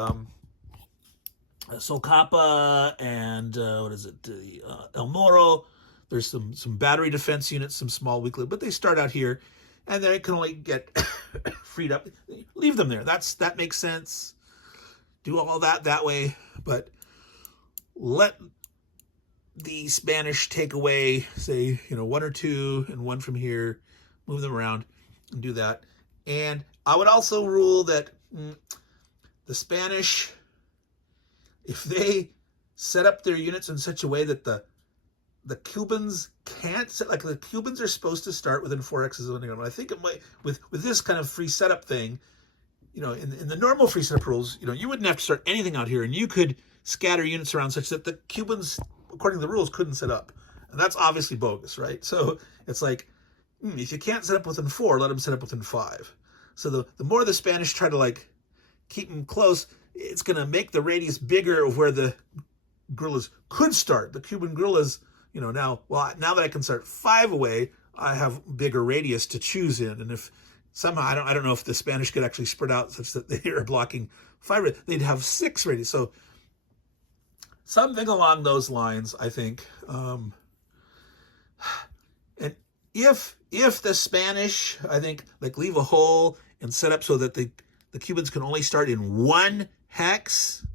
Solcapa and the El Moro. There's some battery defense units, some small weakly, but they start out here, and they can only get freed up. Leave them there. That makes sense. Do all that way, but let the Spanish take away, say, one or two and one from here, move them around and do that. And I would also rule that the Spanish, if they set up their units in such a way that the Cubans can't set, like the Cubans are supposed to start within 4 X's of an I think it might, with this kind of free setup thing, in the normal free setup rules, you wouldn't have to start anything out here, and you could scatter units around such that the Cubans, according to the rules, couldn't set up. And that's obviously bogus, right? So it's like, if you can't set up within 4, let them set up within 5. So the more the Spanish try to like keep them close, it's going to make the radius bigger of where the guerrillas could start. The Cuban guerrillas, now that I can start 5 away, I have bigger radius to choose in. And if somehow, I don't know if the Spanish could actually spread out such that they are blocking 5, they'd have 6 radius. So something along those lines, I think. And if the Spanish, I think, like leave a hole and set up so that the Cubans can only start in 1 hex,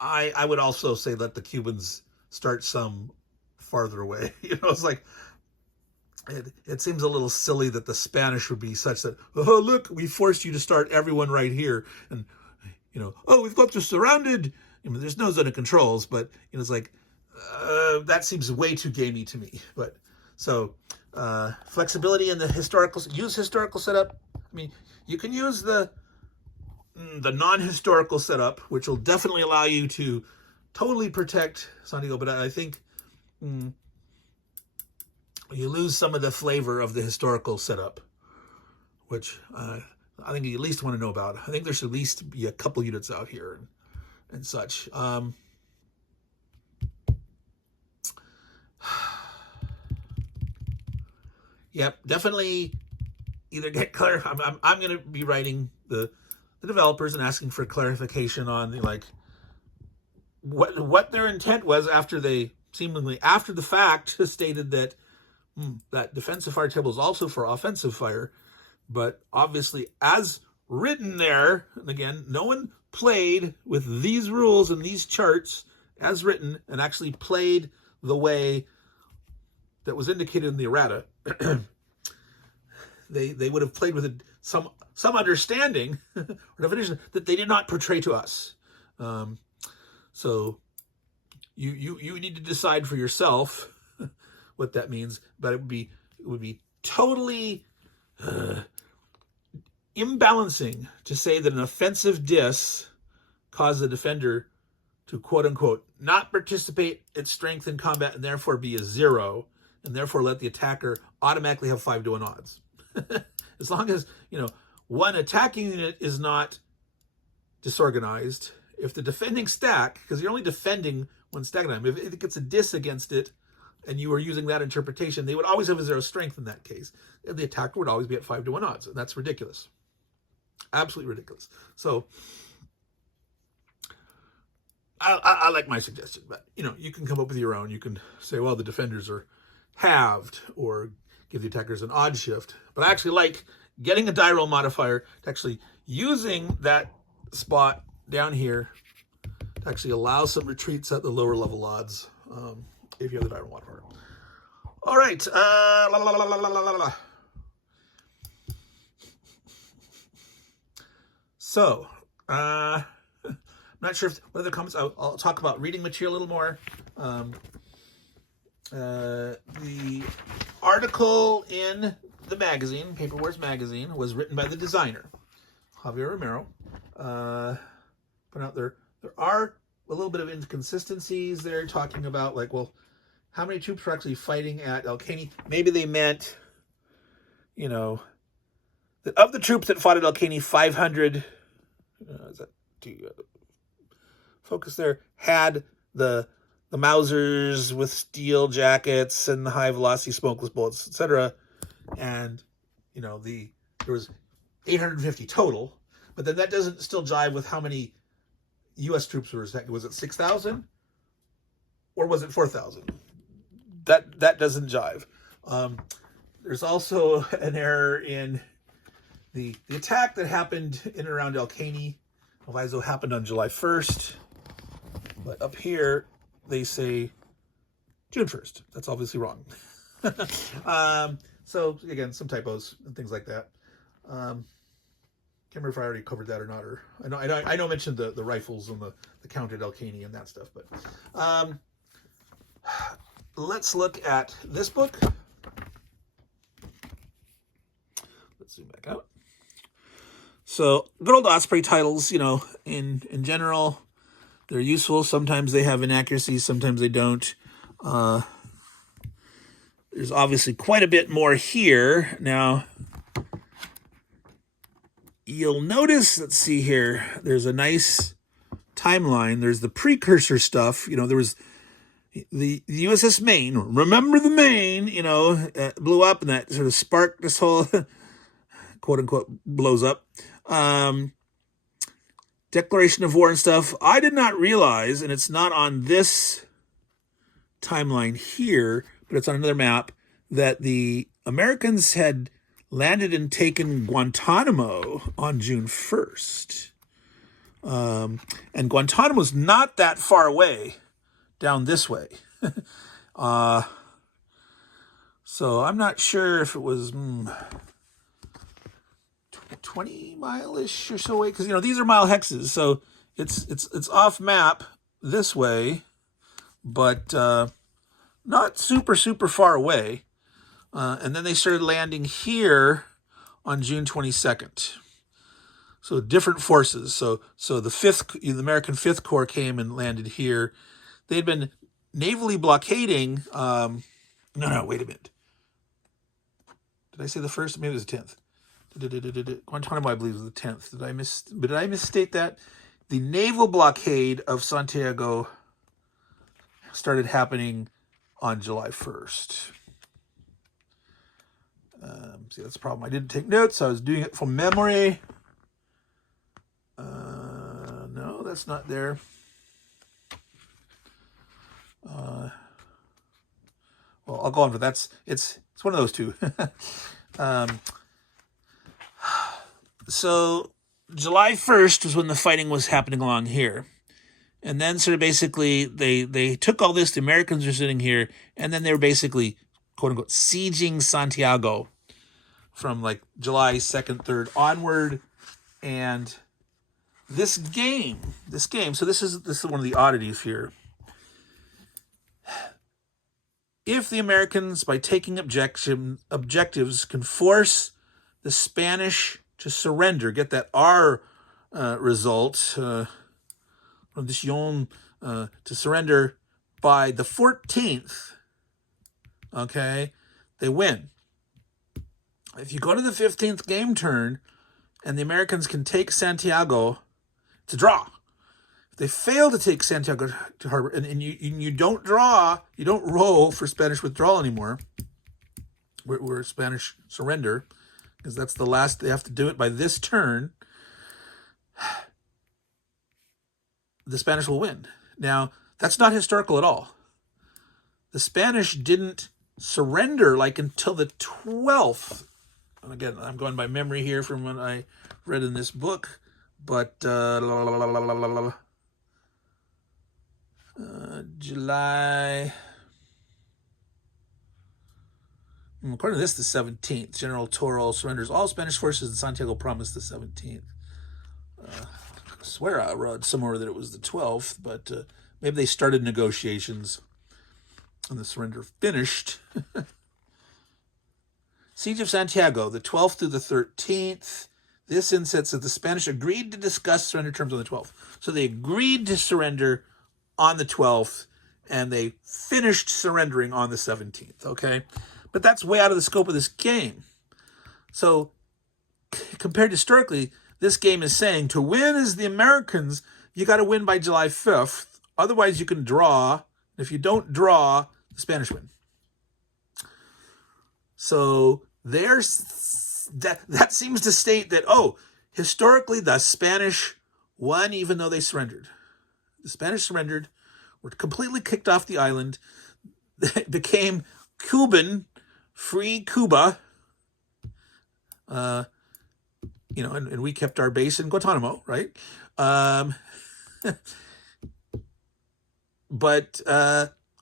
I would also say let the Cubans start some farther away. It's like, it seems a little silly that the Spanish would be such that, oh, look, we forced you to start everyone right here. And, oh, we've got this surrounded. There's no zone of controls, but it's like, that seems way too gamey to me. But so flexibility in the historical setup. You can use the non-historical setup, which will definitely allow you to totally protect Santiago, but I think you lose some of the flavor of the historical setup, which I think you at least want to know about. I think there should at least be a couple units out here and such. Yep, definitely either get clear. I'm going to be writing the developers and asking for clarification on like what their intent was after they seemingly after the fact stated that that defensive fire table is also for offensive fire, but obviously as written there, and again, no one played with these rules and these charts as written and actually played the way that was indicated in the errata. They would have played with some understanding or definition that they did not portray to us. So you need to decide for yourself what that means, but it would be totally imbalancing to say that an offensive dis caused the defender to quote unquote not participate its strength in combat and therefore be a 0, and therefore let the attacker automatically have 5-1 odds. As long as one attacking unit is not disorganized, if the defending stack, because you're only defending one stack time, if it gets a dis against it and you are using that interpretation, they would always have a 0 strength in that case. And the attacker would always be at 5-1 odds. And that's ridiculous. Absolutely ridiculous. So I like my suggestion, but you can come up with your own. You can say, well, the defenders are halved, or give the attackers an odd shift. But I actually like getting a die roll modifier to actually using that spot down here to actually allow some retreats at the lower level odds if you have the die roll modifier. All right. So, I'm not sure what other comments. I'll talk about reading material a little more. The article in the magazine, Paper Wars magazine, was written by the designer, Javier Romero. Put out there are a little bit of inconsistencies there, talking about like, well, how many troops were actually fighting at El Caney? Maybe they meant, that of the troops that fought at El Caney, 500. Focus there, had the Mausers with steel jackets and the high velocity smokeless bullets, etc. And there was 850 total, but then that doesn't still jive with how many U.S. troops were. Was it 6,000 or was it 4,000? That doesn't jive. There's also an error in the attack that happened in and around El Caney. Proviso happened on July 1st, but up here they say June 1st. That's obviously wrong. So again, some typos and things like that. Can't remember if I already covered that or not. Or I know I mentioned the rifles and the counter Delcani and that stuff. But let's look at this book. Let's zoom back out. So good old Osprey titles, you know, in general, they're useful. Sometimes they have inaccuracies, sometimes they don't. There's obviously quite a bit more here. Now, you'll notice, let's see here, there's a nice timeline. There's the precursor stuff. You know, there was the USS Maine. Remember the Maine, you know, blew up, and that sort of sparked this whole, quote unquote, blows up. Declaration of war and stuff. I did not realize, and it's not on this timeline here, but it's on another map, that the Americans had landed and taken Guantanamo on June 1st. And Guantanamo's not that far away down this way. So I'm not sure if it was 20 mile-ish or so away, because, you know, these are mile hexes, so it's off map this way, but not super far away. And then they started landing here on June 22nd. So different forces. So the American Fifth Corps came and landed here. They had been navally blockading. No, wait a minute. Did I say the first? Maybe it was the 10th. Guantanamo, I believe, was the 10th. Did I misstate that? The naval blockade of Santiago started happening on July 1st. See, that's the problem. I didn't take notes. I was doing it from memory. No, that's not there. Well, I'll go on, but it's one of those two. So July 1st was when the fighting was happening along here. And then sort of basically they took all this, the Americans were sitting here, and then they were basically, quote unquote, sieging Santiago from like July 2nd, 3rd onward. And this game, so this is one of the oddities here. If the Americans, by taking objectives, can force the Spanish to surrender, get that R result, rendition, to surrender by the 14th, okay, they win. If you go to the 15th game turn and the Americans can take Santiago, it's a draw. If they fail to take Santiago to harbor, and you don't draw, you don't roll for Spanish withdrawal anymore, we're Spanish surrender, because that's the last, they have to do it by this turn, the Spanish will win. Now, that's not historical at all. The Spanish didn't surrender like until the 12th. And again, I'm going by memory here from when I read in this book, but July, according to this, the 17th. General Toro surrenders all Spanish forces in Santiago Promise the 17th. I swear I read somewhere that it was the 12th, but maybe they started negotiations and the surrender finished. Siege of Santiago, the 12th through the 13th. This instance that the Spanish agreed to discuss surrender terms on the 12th. So they agreed to surrender on the 12th, and they finished surrendering on the 17th, okay? But that's way out of the scope of this game. So compared historically, this game is saying to win as the Americans, you got to win by July 5th. Otherwise, you can draw. If you don't draw, the Spanish win. So that seems to state that, historically, the Spanish won even though they surrendered. The Spanish surrendered, were completely kicked off the island, became Cuban, free Cuba, and we kept our base in Guantanamo, right? But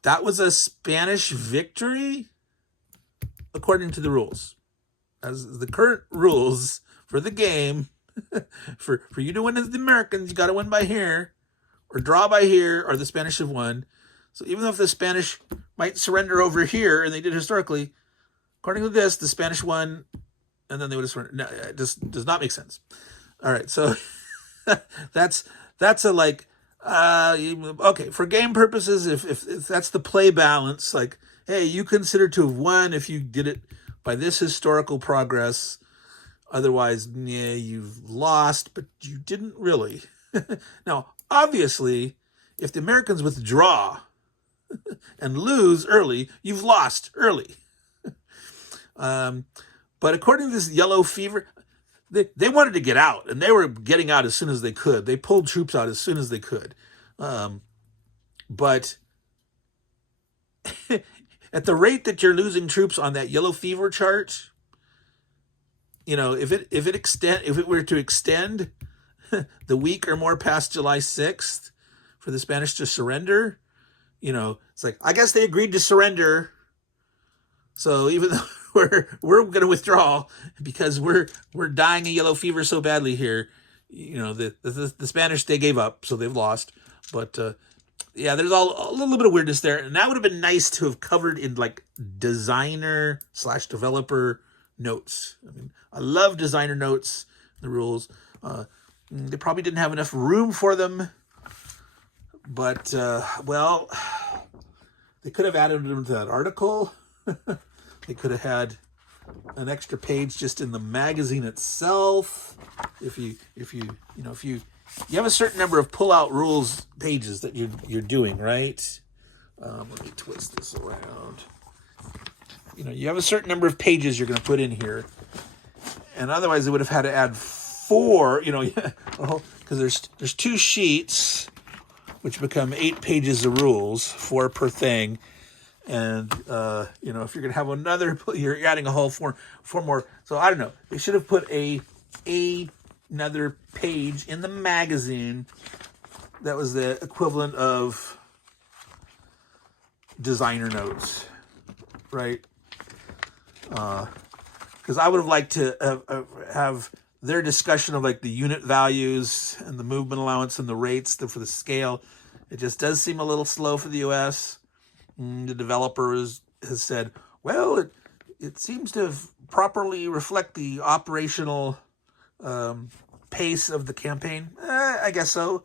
that was a Spanish victory according to the rules. As the current rules for the game, for you to win as the Americans, you got to win by here, or draw by here, or the Spanish have won. So even though if the Spanish might surrender over here, and they did historically, according to this, the Spanish won, and then they would have surrendered. No, it just does not make sense. All right, so that's a like, okay, for game purposes, if that's the play balance, like, hey, you consider to have won if you did it by this historical progress. Otherwise, yeah, you've lost, but you didn't really. Now, obviously, if the Americans withdraw and lose early, you've lost early. But according to this yellow fever, they wanted to get out, and they were getting out as soon as they could. They pulled troops out as soon as they could. But at the rate that you're losing troops on that yellow fever chart, if it were to extend the week or more past July 6th for the Spanish to surrender, it's like, I guess they agreed to surrender. So even though we're going to withdraw because we're dying of yellow fever so badly here, the Spanish, they gave up, so they've lost. But yeah, there's a little bit of weirdness there, and that would have been nice to have covered in like designer/developer notes. I mean, I love designer notes, the rules. They probably didn't have enough room for them, but well, they could have added them to that article. They could have had an extra page just in the magazine itself. If you have a certain number of pull-out rules pages that you're doing, right? Let me twist this around. You have a certain number of pages you're going to put in here, and otherwise they would have had to add 4. Because there's 2 sheets, which become 8 pages of rules, 4 per thing. And, if you're going to have you're adding a whole 4 more. So I don't know. They should have put another page in the magazine that was the equivalent of designer notes, right? Because I would have liked to have their discussion of like the unit values and the movement allowance and the rates for the scale. It just does seem a little slow for the U.S. The developer has said, well, it seems to properly reflect the operational pace of the campaign. I guess so,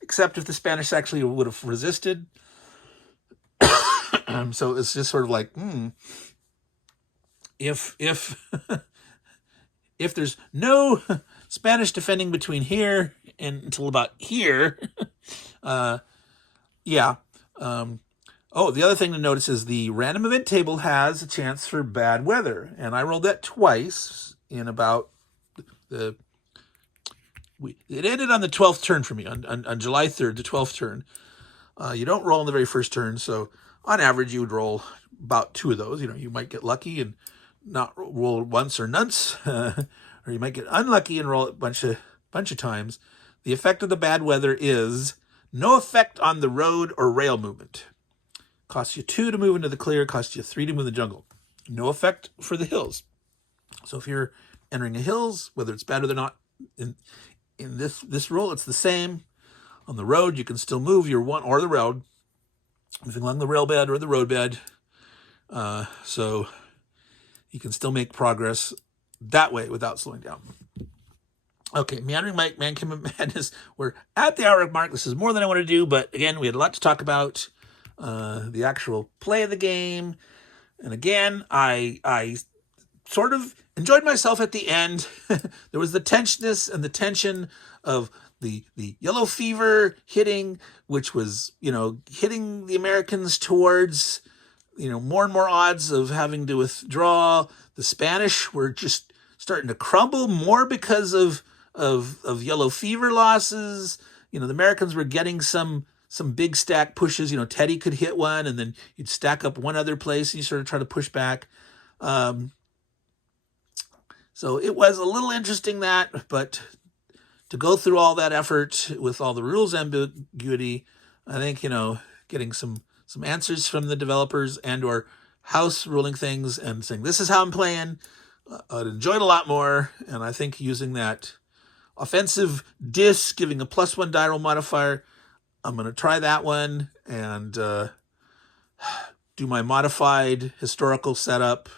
except if the Spanish actually would have resisted. So it's just sort of like, if if there's no Spanish defending between here and until about here, yeah. The other thing to notice is the random event table has a chance for bad weather. And I rolled that twice in about it ended on the 12th turn for me, on July 3rd, the 12th turn. You don't roll on the very first turn, so on average you would roll about 2 of those. You might get lucky and not roll once or nonce, or you might get unlucky and roll a bunch of times. The effect of the bad weather is no effect on the road or rail movement. Costs you 2 to move into the clear, costs you 3 to move in the jungle. No effect for the hills. So if you're entering the hills, whether it's bad or not, in this rule, it's the same. On the road, you can still move your one or the road, moving along the rail bed or the road bed. So you can still make progress that way without slowing down. Okay, Meandering Mike, Man Cave of Madness. We're at the hour mark. This is more than I want to do, but again, we had a lot to talk about. The actual play of the game. And again, I sort of enjoyed myself at the end. There was the tension of the yellow fever hitting, which was, hitting the Americans towards, more and more odds of having to withdraw. The Spanish were just starting to crumble more because of yellow fever losses. The Americans were getting some big stack pushes. Teddy could hit one, and then you'd stack up one other place, and you sort of try to push back. So it was a little interesting but to go through all that effort with all the rules ambiguity, I think, getting some some answers from the developers and or house ruling things and saying, this is how I'm playing, I'd enjoy it a lot more. And I think using that offensive disc, giving a +1 die roll modifier, I'm going to try that one and do my modified historical setup.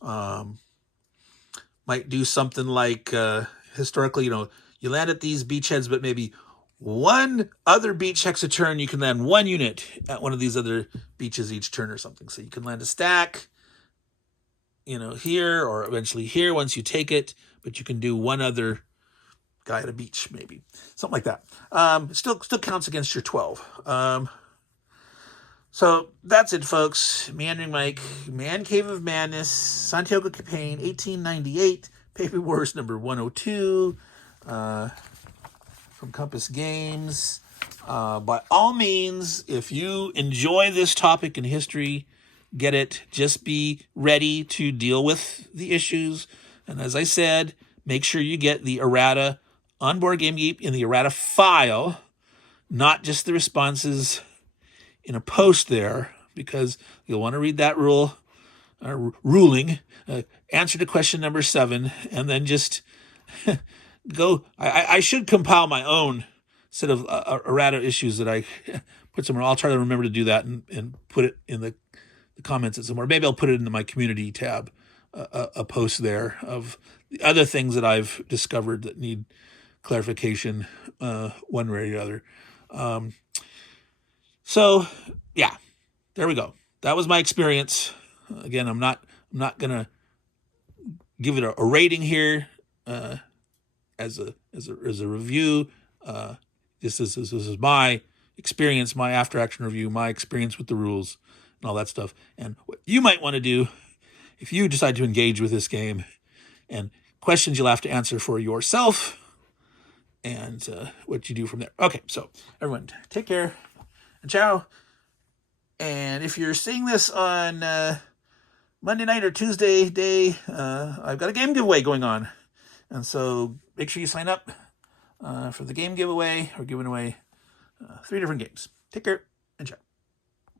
Might do something like historically, you land at these beachheads, but maybe one other beach hex a turn. You can land one unit at one of these other beaches each turn or something. So you can land a stack, here or eventually here once you take it, but you can do one other guy at a beach, maybe something like that. Still counts against your 12. So that's it, folks. Meandering Mike, Man Cave of Madness, Santiago Campaign, 1898, Paper Wars number 102, from Compass Games. By all means, if you enjoy this topic in history, get it. Just be ready to deal with the issues. And as I said, make sure you get the errata on Board Game Geek in the errata file, not just the responses in a post there, because you'll want to read that ruling, answer to question number 7, and then just go. I should compile my own set of errata issues that I put somewhere. I'll try to remember to do that and put it in the comments somewhere. Maybe I'll put it into my community tab, a post there of the other things that I've discovered that need clarification one way or the other. So yeah, there we go. That was my experience. Again, I'm not gonna give it a rating here as a review. This is my experience, my after action review, my experience with the rules and all that stuff. And what you might want to do if you decide to engage with this game, and questions you'll have to answer for yourself, and what you do from there. Okay, so everyone, take care. And ciao. And if you're seeing this on Monday night or Tuesday day, I've got a game giveaway going on. And so make sure you sign up for the game giveaway. We're giving away 3 different games. Take care and ciao.